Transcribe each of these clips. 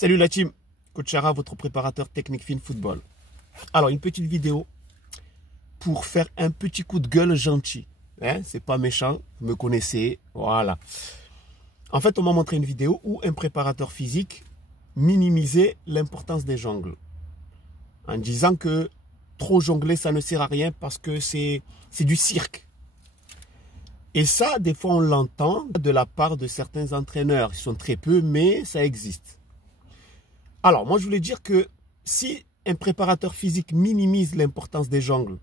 Salut la team, Coach Chara, votre préparateur technique fin football. Alors, une petite vidéo pour faire un petit coup de gueule gentil. Hein? C'est pas méchant, vous me connaissez, voilà. En fait, on m'a montré une vidéo où un préparateur physique minimisait l'importance des jongles. En disant que trop jongler, ça ne sert à rien parce que c'est du cirque. Et ça, des fois, on l'entend de la part de certains entraîneurs. Ils sont très peu, mais ça existe. Alors, moi, je voulais dire que si un préparateur physique minimise l'importance des jongles,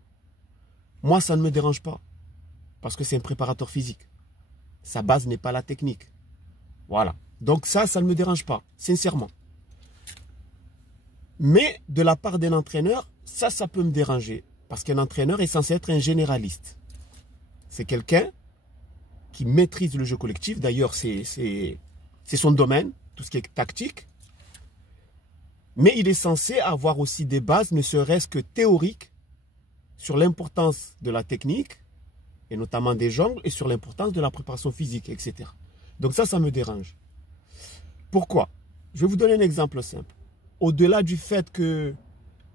moi, ça ne me dérange pas. Parce que c'est un préparateur physique. Sa base n'est pas la technique. Voilà. Donc ça ne me dérange pas, sincèrement. Mais de la part d'un entraîneur, ça peut me déranger. Parce qu'un entraîneur est censé être un généraliste. C'est quelqu'un qui maîtrise le jeu collectif. D'ailleurs, c'est son domaine, tout ce qui est tactique. Mais il est censé avoir aussi des bases, ne serait-ce que théoriques, sur l'importance de la technique, et notamment des jongles, et sur l'importance de la préparation physique, etc. Donc ça me dérange. Pourquoi? Je vais vous donner un exemple simple. Au-delà du fait que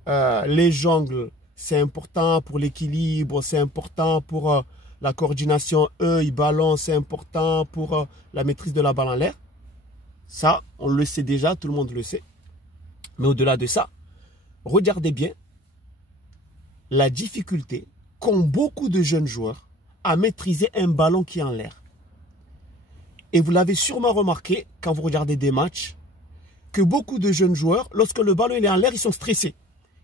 les jongles, c'est important pour l'équilibre, c'est important pour la coordination œil-ballon, c'est important pour la maîtrise de la balle en l'air. Ça, on le sait déjà, tout le monde le sait. Mais au-delà de ça, regardez bien la difficulté qu'ont beaucoup de jeunes joueurs à maîtriser un ballon qui est en l'air. Et vous l'avez sûrement remarqué quand vous regardez des matchs, que beaucoup de jeunes joueurs, lorsque le ballon est en l'air, ils sont stressés.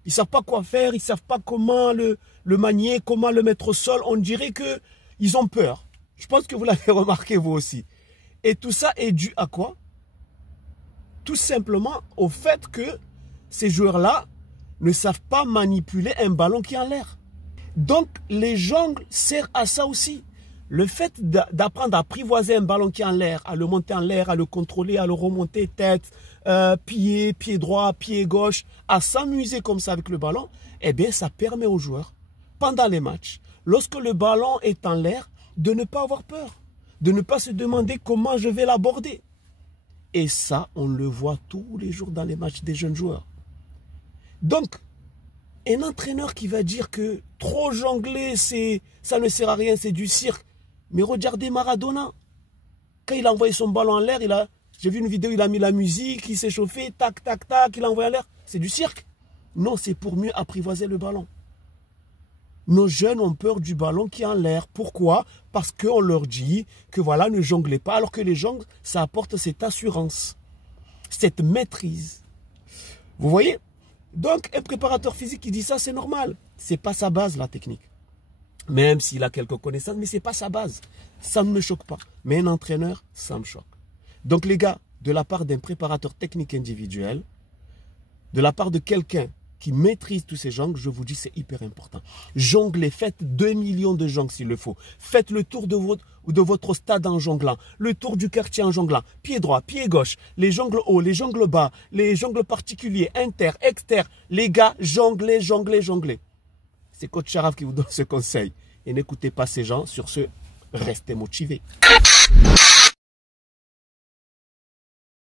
Ils ne savent pas quoi faire, ils ne savent pas comment le manier, comment le mettre au sol. On dirait qu'ils ont peur. Je pense que vous l'avez remarqué vous aussi. Et tout ça est dû à quoi? Tout simplement au fait que ces joueurs-là ne savent pas manipuler un ballon qui est en l'air. Donc, les jongles servent à ça aussi. Le fait d'apprendre à apprivoiser un ballon qui est en l'air, à le monter en l'air, à le contrôler, à le remonter tête, pied droit, pied gauche, à s'amuser comme ça avec le ballon, eh bien, ça permet aux joueurs, pendant les matchs, lorsque le ballon est en l'air, de ne pas avoir peur, de ne pas se demander comment je vais l'aborder. Et ça, on le voit tous les jours dans les matchs des jeunes joueurs. Donc, un entraîneur qui va dire que trop jongler, ça ne sert à rien, c'est du cirque. Mais regardez Maradona. Quand il a envoyé son ballon en l'air, j'ai vu une vidéo, il a mis la musique, il s'est chauffé, tac, tac, tac, il a envoyé en l'air. C'est du cirque. Non, c'est pour mieux apprivoiser le ballon. Nos jeunes ont peur du ballon qui est en l'air. Pourquoi? Parce qu'on leur dit que voilà, ne jonglez pas. Alors que les jongles, ça apporte cette assurance, cette maîtrise. Vous voyez? Donc, un préparateur physique qui dit ça, c'est normal. Ce n'est pas sa base, la technique. Même s'il a quelques connaissances, mais ce n'est pas sa base. Ça ne me choque pas. Mais un entraîneur, ça me choque. Donc, les gars, de la part d'un préparateur technique individuel, de la part de quelqu'un qui maîtrise tous ces jongles, je vous dis, c'est hyper important. Jonglez, faites 2 millions de jongles s'il le faut. Faites le tour de votre stade en jonglant, le tour du quartier en jonglant, pied droit, pied gauche, les jongles hauts, les jongles bas, les jongles particuliers, inter, exter. Les gars, jonglez, jonglez, jonglez. C'est Coach Chara qui vous donne ce conseil. Et n'écoutez pas ces gens. Sur ce, restez motivés.